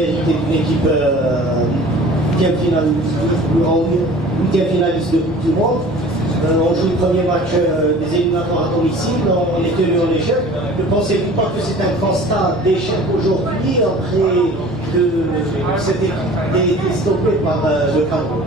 C'était une équipe huitième finaliste de Coupe du Monde. On joue le premier match des éliminatoires à domicile, on est tenu en échec. Ne pensez-vous pas que c'est un constat d'échec aujourd'hui après que cette équipe ait été stoppée par le Cameroun?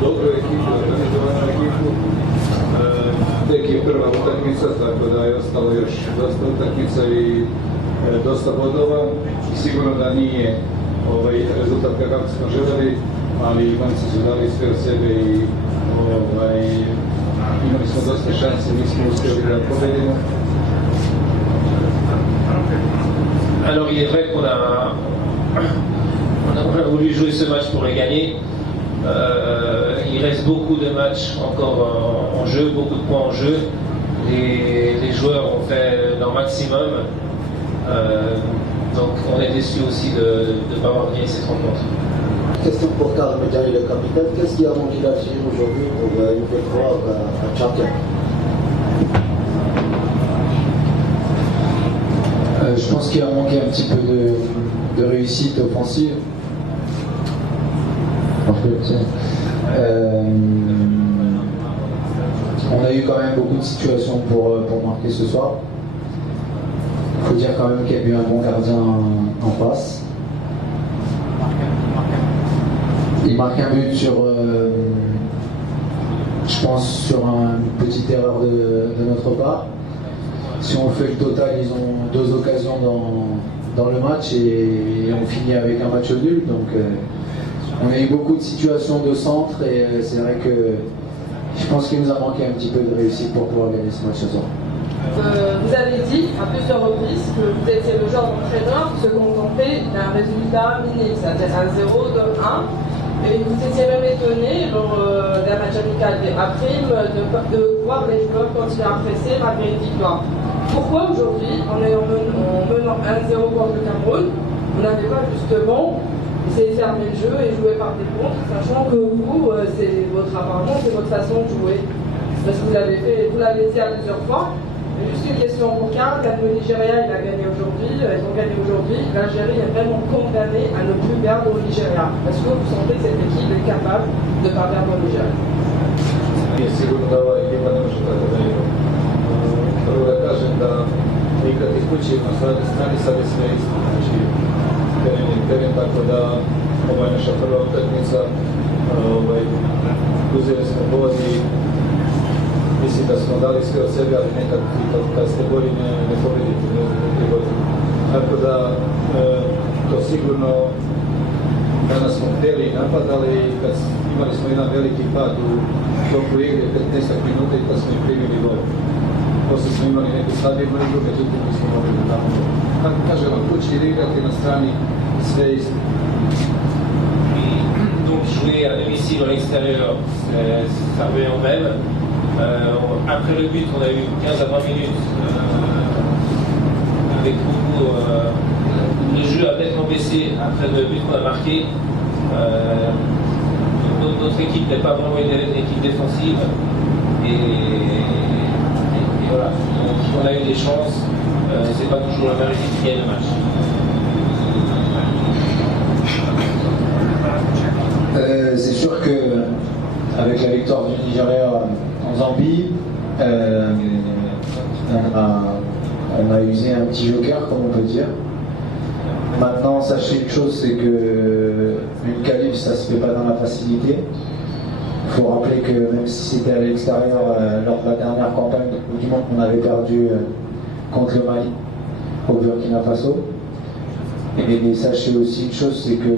Dobru ekipu, organizovanu ekipu. Tek je prva utakmica, tako da je ostalo još dosta utakmica i dosta bodova. I sigurno da nije rezultat kakav smo želeli, ali Ivanci su dali sve od sebe i imali smo dosta šanse, mi smo uspjeli da pobedimo. Alors il est vrai qu'on a voulu jouer ce match pour le gagner. Il reste beaucoup de matchs encore en jeu, beaucoup de points en jeu. Les joueurs ont fait leur maximum. Donc on est déçus aussi de ne pas avoir gagné cette rencontre. Question pour Karl Medjani, le capitaine. Qu'est-ce qui a manqué d'Algérie aujourd'hui pour une victoire à Champions? Je pense qu'il a manqué un petit peu de réussite offensive. On a eu quand même beaucoup de situations pour marquer ce soir. Il faut dire quand même qu'il y a eu un bon gardien en face. Il marque un but sur, je pense, sur une petite erreur de notre part. Si on fait le total, ils ont 2 occasions dans le match et on finit avec un match nul. Donc on a eu beaucoup de situations de centre et c'est vrai que je pense qu'il nous a manqué un petit peu de réussite pour pouvoir gagner ce match ce soir. Vous avez dit à plusieurs reprises que vous étiez le genre d'entraîneur qui se contentait d'un résultat minime, c'est-à-dire un 0, 2, 1. Et vous étiez même étonné lors d'un match amical à Prime de voir les joueurs continuer à presser malgré une victoire. Pourquoi aujourd'hui, en menant 1-0 contre le Cameroun, vous n'avez pas justement essayé de fermer le jeu et jouer par des contre, sachant que vous, c'est votre apparence, c'est votre façon de jouer? Parce que vous l'avez dit à plusieurs fois. Juste une question pour Karl, le Nigeria il a gagné aujourd'hui, ils ont gagné aujourd'hui, l'Algérie est vraiment condamnée à ne plus perdre au Nigeria. Est-ce que vous sentez que cette équipe est capable de ne pas perdre au Nigeria? Sigurno da ova ekipa ne može tako da igra. Prvo da kažem da igrati kući na strani sad je sve isto. Znači, teren je teren, tako da ovo je naša prva utakmica. Uzeli smo bod i mislim da smo dali sve od sebe, ali nekad kad ste bolji ne pobedite te godine. Tako da to sigurno danas smo htjeli i napadali i kad imali smo jedan veliki pad u toku igre, 15 minuta i kad smo i primili gol. Poslije smo imali neku stabilnu igru, međutim nismo mogli da tamo. Kako kažemo, kući ili igrati na strani, sve isto. Donc jouer à domicile ou à l'extérieur, ça revient au même. Après le but, on a eu 15 à 20 minutes avec beaucoup. Le jeu a nettement baissé après le but qu'on a marqué. Notre équipe n'est pas vraiment une équipe défensive. Et voilà. Donc, on a eu des chances. C'est pas toujours la même équipe qui gagne le match. C'est sûr que avec la victoire du Nigeria en Zambie, on a usé un petit joker, comme on peut dire. Maintenant, sachez une chose, c'est que une qualif, ça se fait pas dans la facilité. Il faut rappeler que même si c'était à l'extérieur, lors de la dernière campagne de Coupe du Monde, on avait perdu contre le Mali au Burkina Faso. Et sachez aussi une chose, c'est que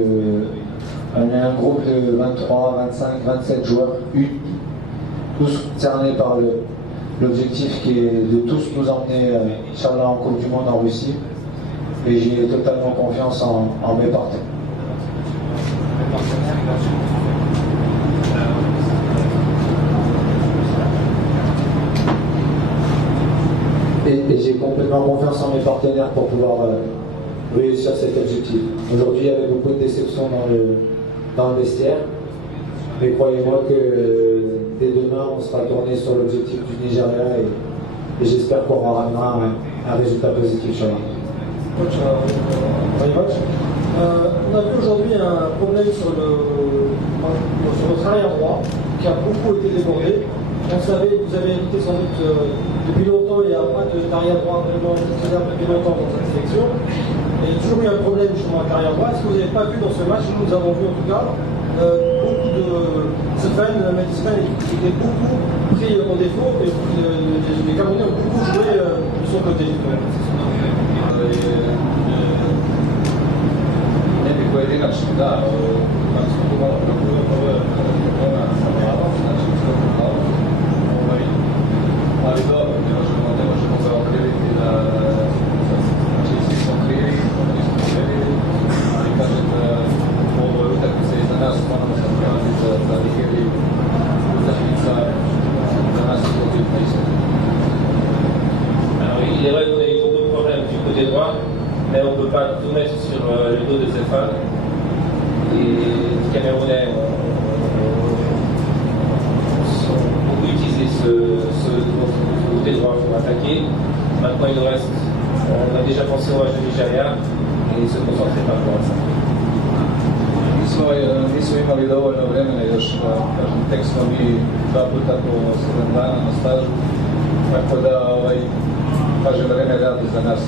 on est un groupe de 23, 25, 27 joueurs unis, tous concernés par l'objectif qui est de tous nous emmener, Inch'Allah, en Coupe du Monde en Russie. Et j'ai totalement confiance en mes partenaires. Et j'ai complètement confiance en mes partenaires pour pouvoir réussir cet objectif. Aujourd'hui, il y avait beaucoup de déceptions dans le vestiaire, mais croyez-moi que dès demain, on sera tourné sur l'objectif du Nigeria et j'espère qu'on ramènera un résultat positif sur Coach Raivac, on a vu aujourd'hui un problème sur notre arrière droit qui a beaucoup été débordé. On savait, vous avez évité sans doute depuis longtemps, il n'y a pas d'arrière droit vraiment titulaire depuis longtemps dans cette sélection. Et il y a toujours eu un problème justement avec l'arrière droit. Est-ce que vous n'avez pas vu dans ce match, nous avons vu en tout cas, beaucoup de Madison qui étaient beaucoup pris en défaut et les Camerounais ont beaucoup joué de son côté. Neki pojedinačni, da, kako smo tu malo prokujemo, ona sam malo, znači skoro malo, ali dobro, ne možemo ga okriviti da, znači svi smo krivi, oni smo krivi, ali kažem da u ovoj utakmici za nas moramo se prijaviti za Nigeriju, utakmica za nas je to bitno isto. Il est vrai qu'on a eu beaucoup de problèmes du côté droit, mais on ne peut pas tout mettre sur le dos de Zéphane. Les Camerounais ont beaucoup utilisé ce côté droit pour attaquer. Maintenant, il nous reste, on a déjà pensé au match de Nigeria et se concentrer par rapport à ça. Nismo imali dovoljno vremena još, kažem, tek smo mi 2 puta po 7 dana na stažu, tako da, kažem, vreme radi za nas,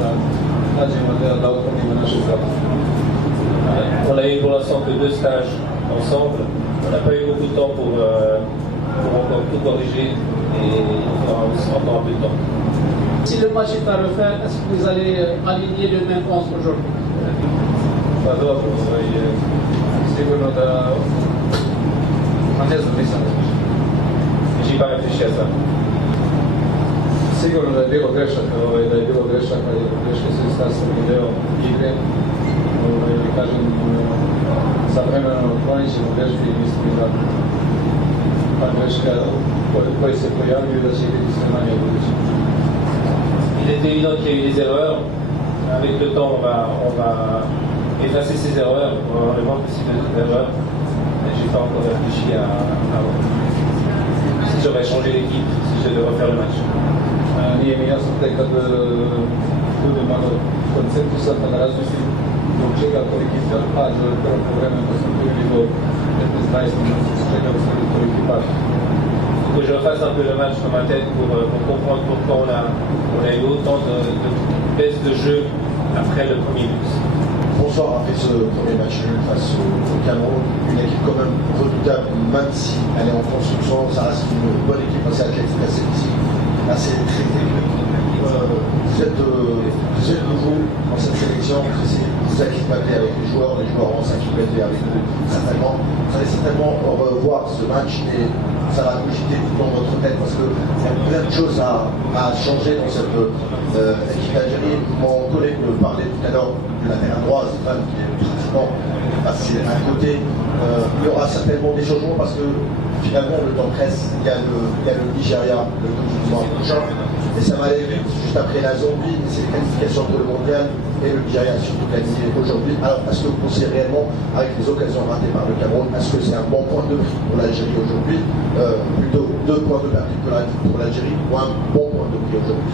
da nađemo da otklonimo naše zaposle. On a eu pour l'instant que 2 stages ensemble, on n'a pas eu beaucoup de temps pour encore tout corriger et il faudra encore un peu de temps. Si le match est à refaire, est-ce que vous allez aligner le même 11 aujourd'hui? Pa dobro, sigurno da, ne znam, nisam razmišljao. J'ai pas réfléchi à ça. Sigurno da je bilo grešaka, greške su sastavni deo igre. Kažem, sa vremenom otklonit ćemo greške i mislim da ta greška koji se pojavljuju da će biti sve manje u budućem. Il est évident qu'il y a eu des erreurs. Avec le temps, on va effacer ces erreurs pour avoir le moins possible d'erreurs. Je n'ai pas encore réfléchi à si j'aurais changé l'équipe, si je devais refaire le match. Nije mi jasno tek kad budem malo koncentrisan, kada razmislim zbog čega toliki pad prvog vremena da smo bili do 15-20 minuta, zbog čega ostavili toliki pad. Il faut que je refasse un peu le match dans ma tête pour comprendre pourquoi on a eu autant de baisse de jeu après le premier but. Bonsoir, après ce premier match nul face au Cameroun, une équipe quand même redoutable, même si elle est en construction, ça reste une bonne équipe assez athlétique, assez physique, assez très technique. Vous êtes nouveau dans cette sélection, vous acclimatez avec les joueurs vont s'acclimater avec vous certainement. Vous allez certainement revoir ce match et ça va cogiter tout dans votre tête parce qu'il y a plein de choses à changer dans cette équipe d'Algérie. Mon collègue me parlait tout à l'heure du latéral droit, Zéphane, qui est pratiquement passé à côté. Il y aura certainement des changements parce que finalement le temps presse. Il y a le Nigeria le 12 mois prochain et ça va aller vite juste après la Zambie, c'est les qualifications pour le mondial et le Nigeria surtout qualifié aujourd'hui. Alors est-ce que vous pensez réellement, avec les occasions ratées par le Cameroun, est-ce que c'est un bon point de prix pour l'Algérie aujourd'hui, plutôt 2 points de perte pour l'Algérie ou un bon point de prix aujourd'hui?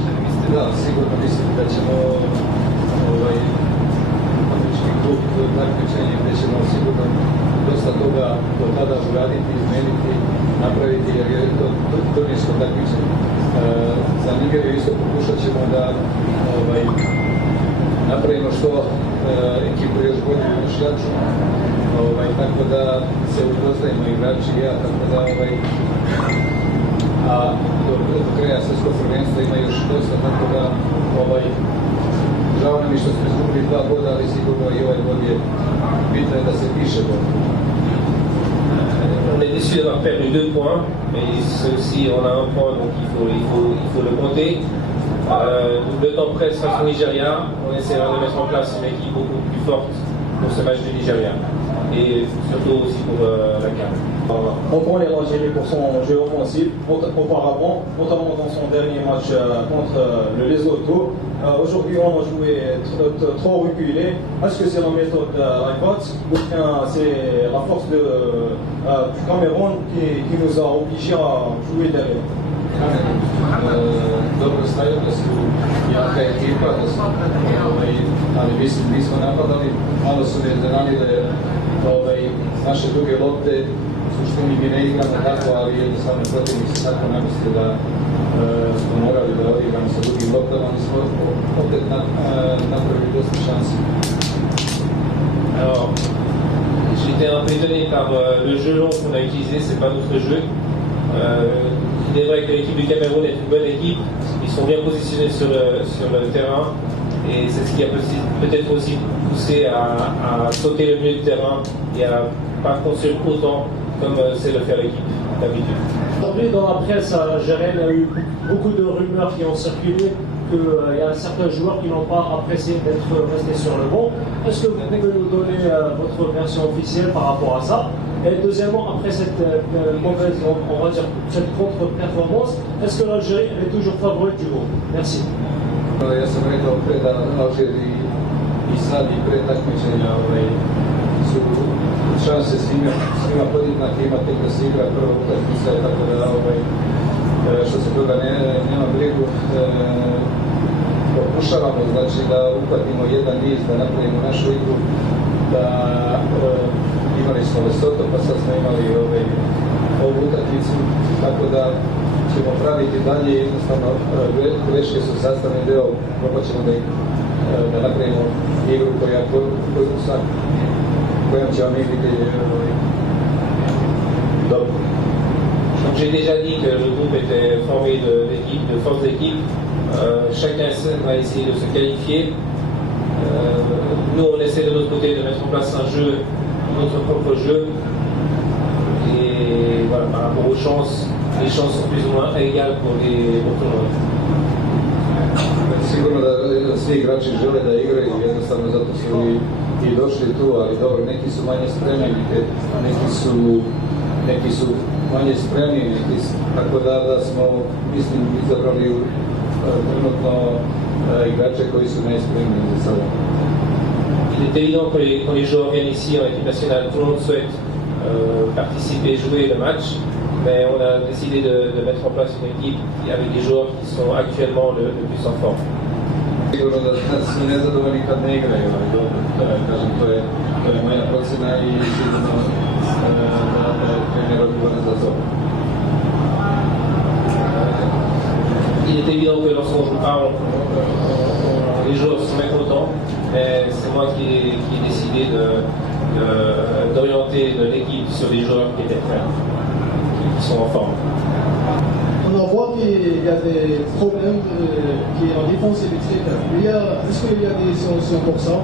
Da, sigurno mislim da ćemo američki klub takmičenje gdje ćemo sigurno dosta toga do tada uraditi, izmeniti, napraviti jer je to turnirsko takmičenje. Za Nigeriju isto pokušat ćemo da napravimo što ekipu još bolju i još jaču, tako da se upoznajemo igrači i ja, tako da a do kraja svjetskog prvenstva ima još dosta, tako da žao nam je što smo izgubili 2 boda, ali sigurno i ovaj bod je bitno da se piše bod. On est déçu d'avoir perdu 2 points, mais aussi on a un point, donc il faut le compter. Le temps presse face au Nigeria, on essaiera de mettre en place une équipe beaucoup plus forte pour ce match du Nigeria. et surtout aussi pour la CAN. On connaît l'Algérie pour son jeu offensif auparavant, notamment dans son dernier match contre le Lesotho. Aujourd'hui, on a joué trop reculé. Est-ce que c'est la méthode Raifat ou bien c'est la force du Cameroun qui nous a obligés à jouer derrière? Dobro stavio da su jaka ekipa, ali mislim mi smo napadali, malo su me iznenadile naše duge lopte, u suštini mi ne igramo tako, ali jednostavno protivnik se tako namislio da smo morali da odigramo sa dugim loptama, ali smo opet napravili dosta šansi. Alors, j'étais un peu étonné par le jeu long qu'on a utilisé, c'est pas notre jeu. Il est vrai que l'équipe du Cameroun est une bonne équipe, ils sont bien positionnés sur le terrain et c'est ce qui a peut-être aussi poussé à sauter le milieu du terrain et à pas construire autant comme c'est le faire l'équipe d'habitude. Aujourd'hui, dans la presse algérienne, il y a eu beaucoup de rumeurs qui ont circulé qu'il y a certains joueurs qui n'ont pas apprécié d'être restés sur le banc. Est-ce que vous pouvez nous donner votre version officielle par rapport à ça? Et deuxièmement, après cette mauvaise, on va dire, cette contre-performance, est-ce que l'Algérie est toujours favorite du groupe? Merci. Ja sam rekao pre da Alžiriji i sad i pre takmičenja su šanse svima podjednake, ima tek da se igra prva utakmica, tako da što se toga nema brigu, pokušavamo znači da uhvatimo jedan niz, da napravimo našu igru, da imali smo Lesotho, pa sad smo imali ovu utakmicu, tako da ćemo praviti dalje, jednostavno greške su sastavni deo, probat ćemo da napravimo igru kojom će vam igrati dobro. Donc j'ai déjà dit que le groupe était formé de forces d'équipe. Chacun va essayer de se qualifier. Nous, on essaie de notre côté de mettre en place un jeu, notre propre jeu. Et voilà, par rapport aux chances, les chances sont plus ou moins égales pour tout le monde. Sigurno da svi igrači žele da igraju, jednostavno zato su i došli tu, ali dobro, neki su manje spremni, neki su manje spremni, tako da smo, mislim, izabrali trenutno igrače koji su najspremniji za sada. Il est évident que quand les joueurs viennent ici en équipe nationale, tout le monde souhaite participer, jouer le match, mais on a décidé de mettre en place une équipe avec des joueurs qui sont actuellement le plus en forme. Sigurno da su nezadovoljni kad ne igraju, ali dobro, kažem, to je moja procena i sigurno da je trener odgovoran za to. Il est évident que lorsqu'on joue pas, les joueurs sont mécontents, mais c'est moi qui ai décidé d'orienter l'équipe sur les joueurs qui étaient prêts, qui sont en forme. On voit qu'il y a des problèmes qui en défense et est-ce qu'il y a des solutions pour ça?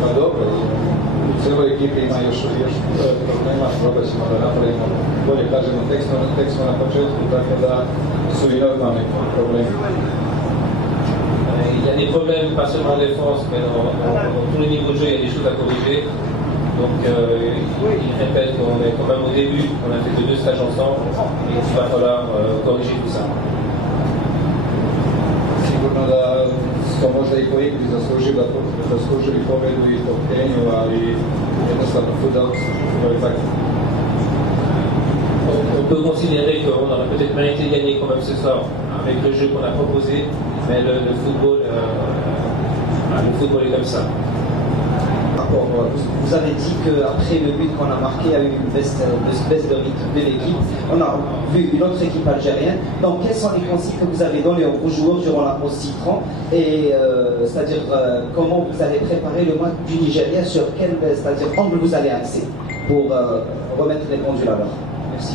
Pa dobro, u cijeloj ekipi ima još problema, probat ćemo da napravimo bolje, kažemo, tek smo na početku, tako da su i normalni problemi. Il y a des problèmes, pas seulement en défense, mais dans tous les niveaux de jeu, il y a des choses à corriger. Donc, il répète qu'on est quand même au début, on a fait que 2 stages ensemble, et il va falloir corriger tout ça. Sigurno da smo možda i po igri zaslužili pobedu i po htenju, ali jednostavno futsal je tako. On peut considérer qu'on aurait peut-être mérité de gagner quand même ce soir avec le jeu qu'on a proposé, mais le football est comme ça. Vous avez dit qu'après le but qu'on a marqué, il y a eu une baisse de rythme de l'équipe. On a vu une autre équipe algérienne. Donc, quelles sont les consignes que vous avez données aux joueurs durant la pause citron? Et c'est-à-dire, comment vous allez préparer le match du Nigeria? Sur quel angle vous allez axer pour remettre les pendules à l'heure? Merci.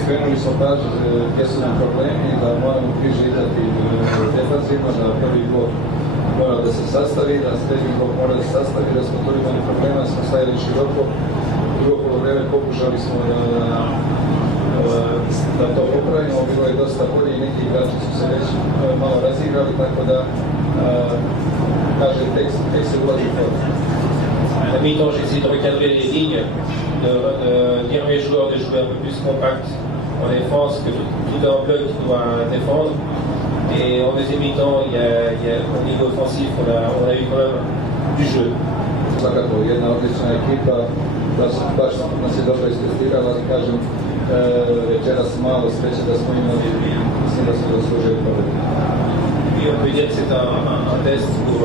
Skrenuli smo pažnju gdje su nam problemi i da moramo bliže igrati defanzivno, da prvi blok mora da se sastavi, da srednji blok mora da se sastavi, da smo tu imali problema, da smo stajali široko. Drugo polovreme pokušali smo da dosta bolji i neki igrači su se već malo razigrali, tako da kaže tek se ulazi u formu. À la mi-temps, j'ai essayé de recadrer les lignes, de dire à mes joueurs de jouer un peu plus compact en défense, que tout est en bloc qui doit défendre. Et en deuxième mi-temps, au niveau offensif, on a eu quand même du jeu. Svakako jedna odlična ekipa, baš nas je dobro istestirala, ali kažem, večeras malo sreće da smo imali i mislim da smo zaslužili pobedu. Et on peut dire que c'est un test pour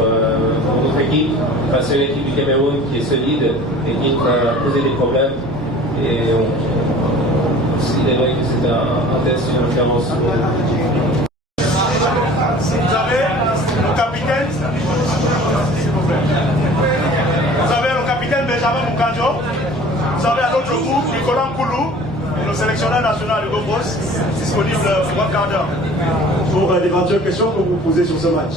notre équipe, face à une équipe du Cameroun qui est solide et qui a posé des problèmes. Et il est vrai que c'est un test, une référence pour nous. Vous avez le capitaine, Benjamin Moukanjo, vous avez à l'autre bout Nicolas Koulou, le sélectionneur national Hugo Boss, disponible pour un quart d'heure. Pour d'éventuelles questions que vous posez sur ce match.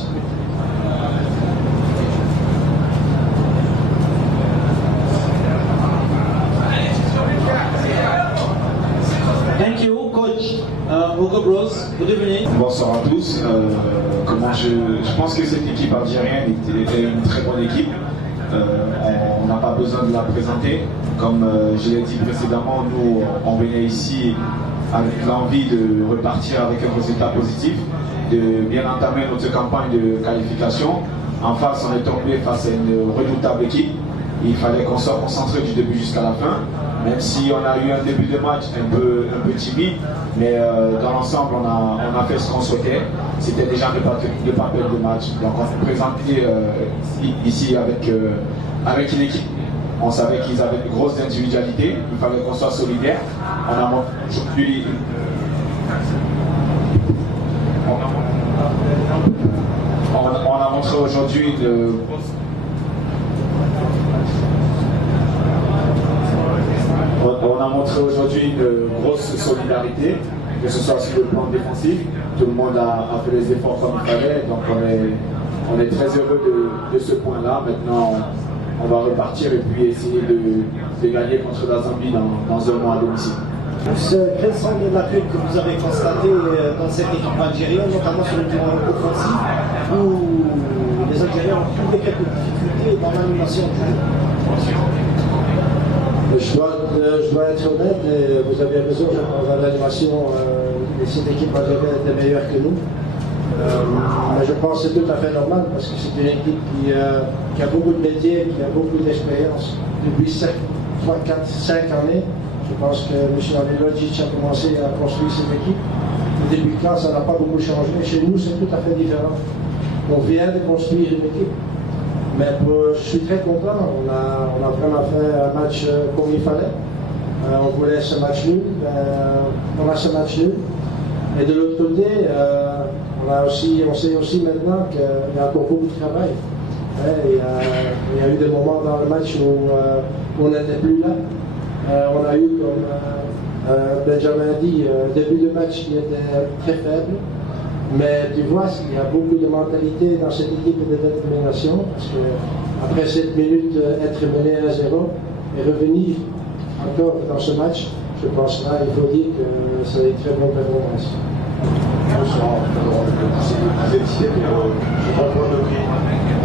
Thank you, coach Hugo Bros. Good evening. Bonsoir à tous. Je pense que cette équipe algérienne était une très bonne équipe. On n'a pas besoin de la présenter. Comme je l'ai dit précédemment, nous on venait ici avec l'envie de repartir avec un résultat positif, de bien entamer notre campagne de qualification. En face, on est tombé face à une redoutable équipe. Il fallait qu'on soit concentré du début jusqu'à la fin, même si on a eu un début de match un peu timide, mais dans l'ensemble, on a fait ce qu'on souhaitait. C'était déjà ne pas perdre de match. Donc on s'est présenté ici avec une équipe. On savait qu'ils avaient de grosses individualités. Il fallait qu'on soit solidaire. On a montré aujourd'hui une grosse solidarité, que ce soit sur le plan défensif. Tout le monde a fait les efforts comme il fallait, donc on est très heureux de ce point-là. Maintenant, on va repartir et puis essayer de gagner contre la Zambie dans un mois à domicile. Quelles sont les lacunes que vous avez constatées dans cette équipe algérienne, notamment sur le plan offensif, où les Algériens ont trouvé quelques difficultés dans l'animation du jeu? Je dois être honnête, et vous avez raison, dans l'animation, cette équipe algérienne était meilleure que nous. Mais je pense que c'est tout à fait normal parce que c'est une équipe qui a beaucoup de métiers, qui a beaucoup d'expérience depuis 3, 4, 5 années. Je pense que M. Avilodzic a commencé à construire cette équipe. Au début de là, ça n'a pas beaucoup changé. Chez nous, c'est tout à fait différent. On vient de construire une équipe. Mais je suis très content. On a vraiment fait un match comme il fallait. On voulait ce match nul. On a ce match nul. Et de l'autre côté, on sait aussi maintenant qu'il y a encore beaucoup de travail. Il y a eu des moments dans le match où on n'était plus là. On a eu, comme Benjamin dit, un début de match qui était très faible. Mais tu vois, il y a beaucoup de mentalité dans cette équipe de détermination. Parce qu'après 7 minutes, être mené à 0 et revenir encore dans ce match, je pense là, il faut dire que c'est une très bonne performance. Bonsoir, vous étiez, mais je prends point de prix.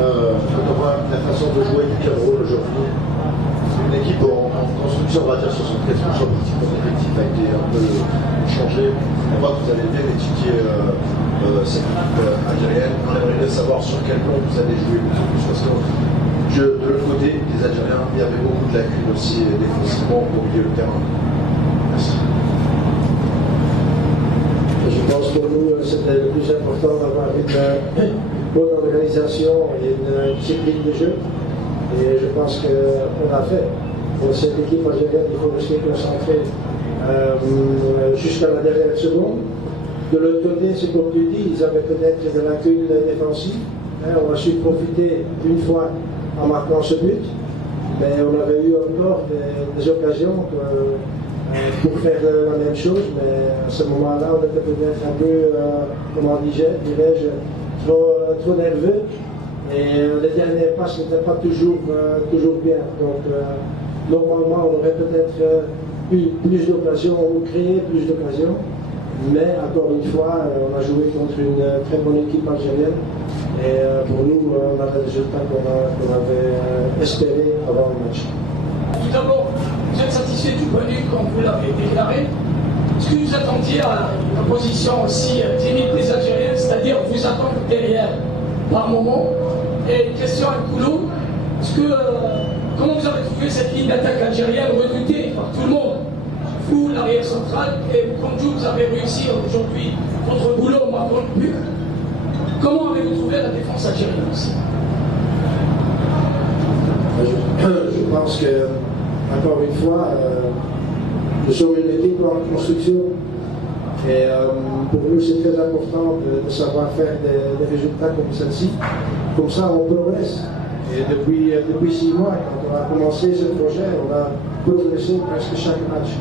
Quand on voit la façon de jouer du Cameroun aujourd'hui, une équipe en construction, on va dire 73% de l'effectif a été un peu changé. On voit que vous avez bien étudié cette équipe algérienne. On aimerait bien savoir sur quel plan vous allez jouer beaucoup plus, parce que de l'autre côté, les Algériens, il y avait beaucoup de lacunes aussi défensivement au milieu de terrain. Merci. Je pense que pour nous, c'était le plus important d'avoir une bonne organisation et une discipline de jeu. Et je pense qu'on l'a fait. Pour cette équipe algérienne, il faut rester concentré jusqu'à la dernière seconde. De l'autre côté, c'est comme tu dis, ils avaient peut-être des lacunes défensives. On a su profiter une fois en marquant ce but, mais on avait eu encore des occasions pour faire la même chose, mais à ce moment-là, on était peut-être un peu, comment dirais-je, trop nerveux, et les dernières passes n'étaient pas toujours bien. Donc, normalement, on aurait peut-être eu plus d'occasions ou créé plus d'occasions, Mais encore une fois, on a joué contre une très bonne équipe algérienne. Et pour nous, on a le résultat qu'on avait espéré avant le match. Tout d'abord, vous êtes satisfait du point de vue comme vous l'avez déclaré. Est-ce que vous attendiez à une position aussi timide des Algériens, c'est-à-dire vous attendre derrière par moment? Et question à Koulou, comment vous avez trouvé cette ligne d'attaque algérienne redoutée par tout le monde? Vous, l'arrière central, et comme vous avez réussi aujourd'hui votre boulot au Maroc. Comment avez-vous trouvé la défense algérienne aussi? Je pense que, encore une fois, nous sommes une équipe en construction et pour nous c'est très important de savoir faire des résultats comme celle-ci. Comme ça on progresse. Et depuis 6 mois, quand on a commencé ce projet, on a progressé presque chaque match.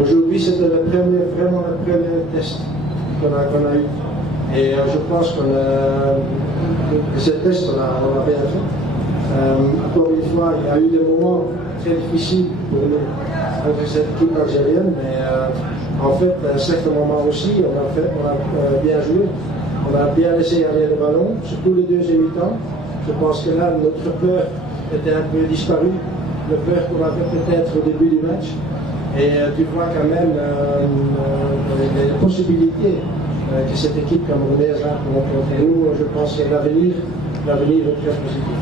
Aujourd'hui c'était vraiment le premier test qu'on a eu. Et je pense que ce test, on a bien fait. Encore une fois, il y a eu des moments très difficiles pour nous contre cette équipe algérienne, mais en fait, à certains moments aussi, on a bien joué. On a bien laissé aller le ballon, surtout le deuxième mi-temps. Je pense que là, notre peur était un peu disparue, la peur qu'on avait peut-être au début du match. Et tu vois quand même les possibilités que cette équipe camerounaise a contre nous. Je pense que l'avenir est très positif.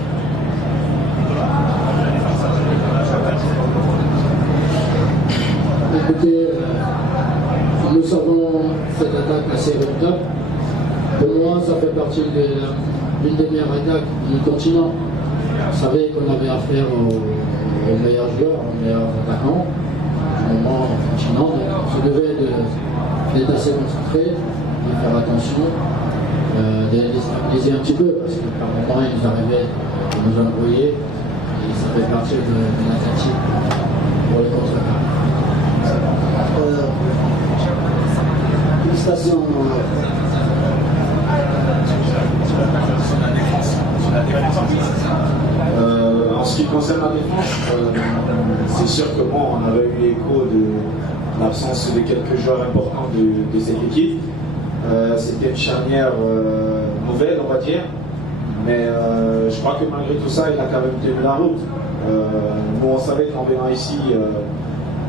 Écoutez, nous savons cette attaque assez redoutable. Pour moi, ça fait partie de l'une des meilleures attaques du continent. Vous savez qu'on avait affaire aux meilleurs joueurs, aux meilleurs attaquants, au moment continent. Donc, on se devait d'être assez concentré, de faire attention, de les stabiliser un petit peu, parce que par moments, ils nous arrivaient de nous embrouiller, et ça fait partie de la tactique pour les contre-attaques. Félicitations. En ce qui concerne la défense, c'est sûr que bon, on avait eu écho de l'absence de quelques joueurs importants de cette équipe. C'était une charnière nouvelle, on va dire, mais je crois que malgré tout ça, il a quand même tenu la route. Nous, on savait qu'en venant ici,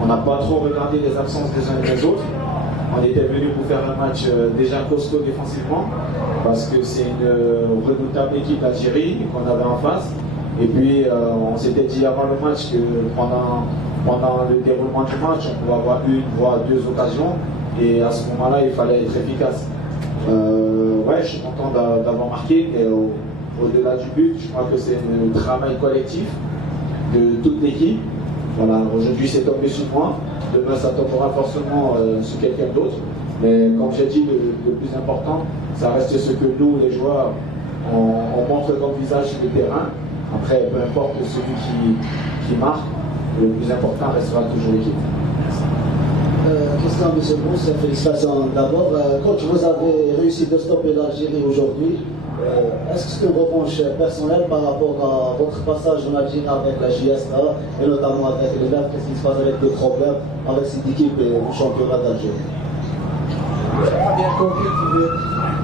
on n'a pas trop regardé les absences des uns et des autres. On était venu pour faire un match déjà costaud défensivement, parce que c'est une redoutable équipe d'Algérie qu'on avait en face. Et puis on s'était dit avant le match que pendant le déroulement du match, on pouvait avoir une, voire 2 occasions. Et à ce moment-là, il fallait être efficace. Ouais, je suis content d'avoir marqué, mais au-delà du but, je crois que c'est un travail collectif de toute l'équipe. Voilà, aujourd'hui c'est tombé sur moi, demain ça tombera forcément sur quelqu'un d'autre. Mais comme j'ai dit, le plus important, ça reste ce que nous, les joueurs, on montre comme visage sur le terrain. Après, peu importe celui qui marque, le plus important restera toujours l'équipe. Christian Bissebrousse, félicitations d'abord. Quand vous avez réussi de stopper l'Algérie aujourd'hui, est-ce que c'est une revanche personnelle par rapport à votre passage en Algérie avec la JSA et notamment avec les Verts? Qu'est-ce qui se passe avec les problèmes avec cette équipe et le championnat d'Algérie? Bien compris,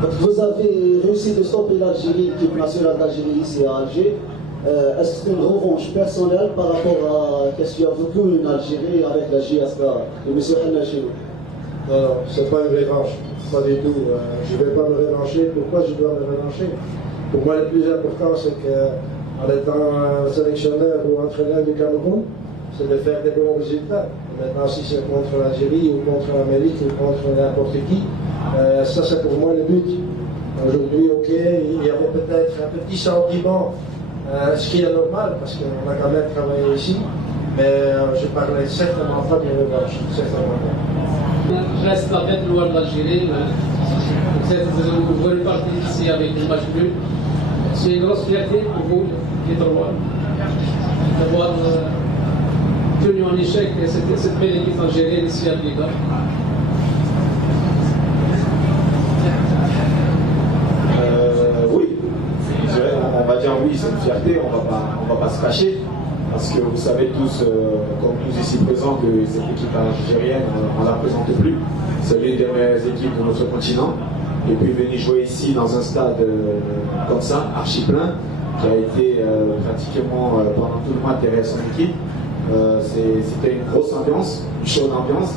donc vous avez réussi de stopper l'Algérie, l'équipe nationale d'Algérie ici à Alger. Est-ce que c'est une revanche personnelle par rapport à ce qu'il y a vécu en Algérie avec la JSK de M. Hennachilou? Non, c'est pas une revanche, pas du tout. Je ne vais pas me revancher. Pourquoi je dois me revancher? Pour moi, le plus important, c'est qu'en étant sélectionneur ou entraîneur du Cameroun, c'est de faire des bons résultats. Maintenant, si c'est contre l'Algérie ou contre l'Amérique ou contre n'importe qui, ça c'est pour moi le but. Aujourd'hui, ok, il y avait peut-être un petit sentiment, ce qui est normal parce qu'on a quand même travaillé ici, mais je ne parlais certainement pas de revanche, certainement pas. Je reste la tête loin de l'Algérie. Vous voulez partir ici avec une match nul. C'est une grosse fierté pour vous, les trois, d'avoir tenu en échec cette belle équipe algérienne ici à Liga. Oui, on va dire oui, c'est une fierté, on va pas se cacher. parce que vous savez tous, comme tous ici présents, que cette équipe algérienne, on ne la présente plus. C'est l'une des meilleures équipes de notre continent. Et puis venir jouer ici dans un stade comme ça, archi plein, qui a été pratiquement pendant tout le mois derrière son équipe. C'était une grosse ambiance, une chaude ambiance.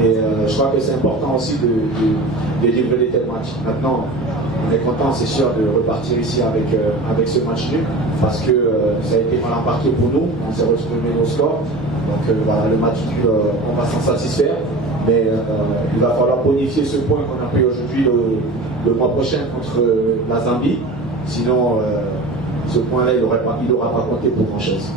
Et je crois que c'est important aussi de livrer des tels matchs. Maintenant, on est content, c'est sûr, de repartir ici avec ce match nul, parce que ça a été mal embarqué pour nous, on s'est retrouvé au score. Donc voilà, le match nul, on va s'en satisfaire, mais il va falloir bonifier ce point qu'on a pris aujourd'hui le mois prochain contre la Zambie. Sinon, ce point-là, il n'aura pas compté pour grand-chose.